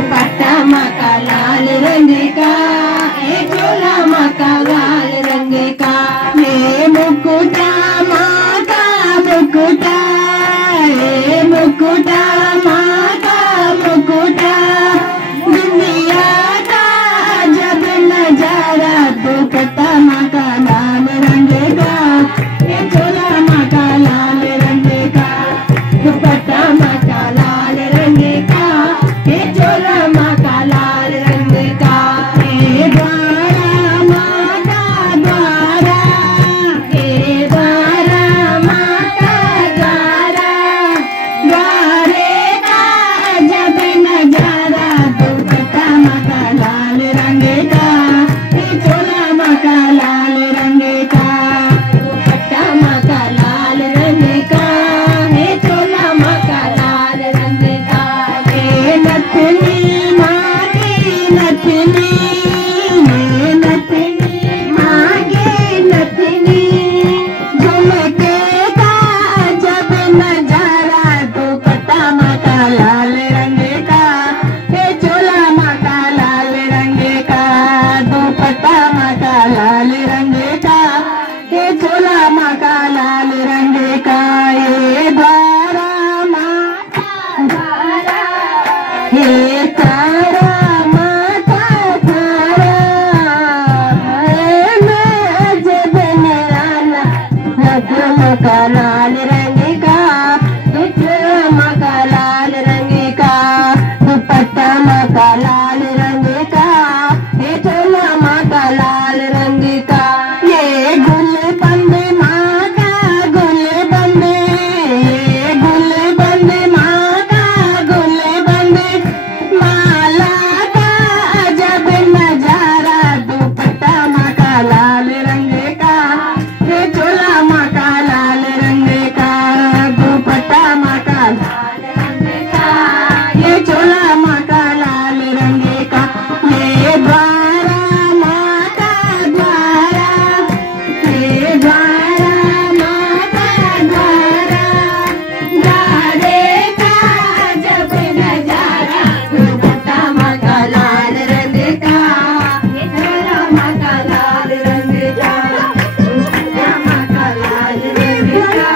दुपट्टा मका लाल रंग का, ये चोला मका लाल रंग का। ये मुकुटा माका मुकुटा, ये मुकुटा माका मुकुटा, दुनिया का जब नजारा दुपट्टा मका लाल रंग का, ये चोला मका लाल रंग का। दुपट्टा मका लाल रंग का, ये चोला मका लाल रंग का। ये द्वारा माता द्वारा, ये द्वारा माता द्वारा, द्वारे का जब नजारा दुपट्टा मका लाल रंग का, ये चोला मका लाल रंग का। दुपट्टा मका लाल रंग का, ये चोला मका लाल रंग का। ये नथनी माँ की नथनी, ये नथनी माँ की नथनी, झुमके का जब नजारा दुपट्टा मका लाल रंग का, ये चोला मका लाल रंग का। दुपट्टा मका लाल रंग का, ये चोला मका लाल रंग का। ये द्वारा माता द्वारा, ये तारा माता तारा, मैं जब निराला मका लाल रंग का, दुपट्टा मका लाल रंग का। दुपट्टा मका लाल रंग का, ये चोला मका लाल रंग का। ये गुलबंद माँ का गुलबंद, ये गुलबंद माँ का गुलबंद, माला का जब नजारा दुपट्टा मका लाल रंग का, ये चोला मका लाल रंग का। दुपट्टा मका लाल रंग का, ये चोला मका लाल रंग का। ये द्वारा माता द्वारा, ये द्वारा माता द्वारा, द्वारे का जब नजारा दुपट्टा मका लाल रंग का, ये चोला मका लाल रंग का। दुपट्टा मका लाल रंग का,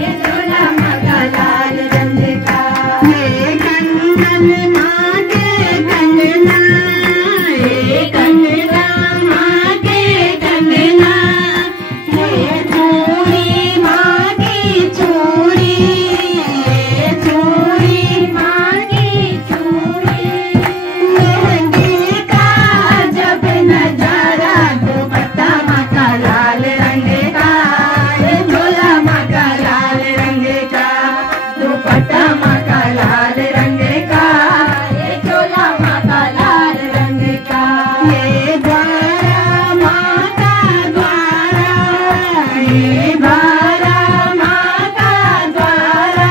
ये चोला मका लाल रंग का। ये कंगन माँ के कंगना, ये कंगना माँ के कंगना, ये चूड़ी माँ की चूड़ी, ये चूड़ी माँ की चूड़ी, मेहंदी का जब नजारा दुपट्टा मका लाल रंग का, ये चोला मका लाल रंग का। दुपट्टा मका लाल रंग का, ये चोला मका लाल रंग का। ये द्वारा माता द्वारा, ये द्वारा माता द्वारा,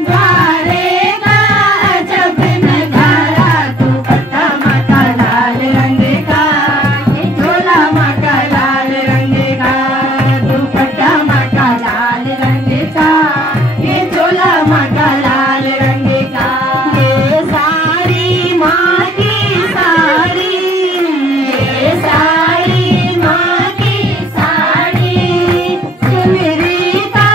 द्वारे का जब नजारा दुपट्टा मका लाल रंग का, ये चोला मका लाल रंग का। दुपट्टा मका लाल रंग का, ये चोला मका लाल रंग का। ये साड़ी माँ की साड़ी, ये साड़ी माँ की साड़ी, चुनरी का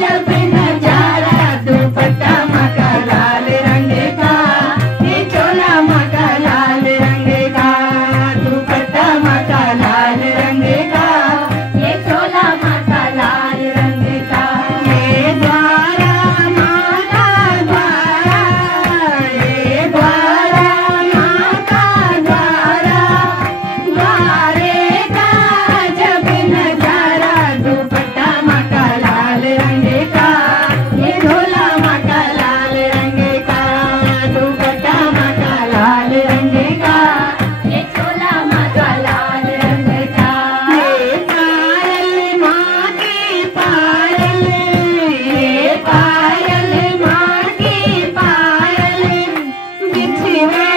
जब नजारा दुपट्टा मका लाल रंग का, ये चोला मका लाल रंग का। दुपट्टा मका लाल रंग का, ये चोला मका लाल रंग का। ये द्वारा माता द्वारा, ये द्वारा माता द्वारा, द्वारे का जब नजारा दुपट्टा मका लाल रंग का, ये चोला मका लाल रंग का। दुपट्टा मका लाल रंग का, ये चोला मका लाल रंग का। ये पायल माँ की पायल, ये पायल माँ की पायल, बिछवे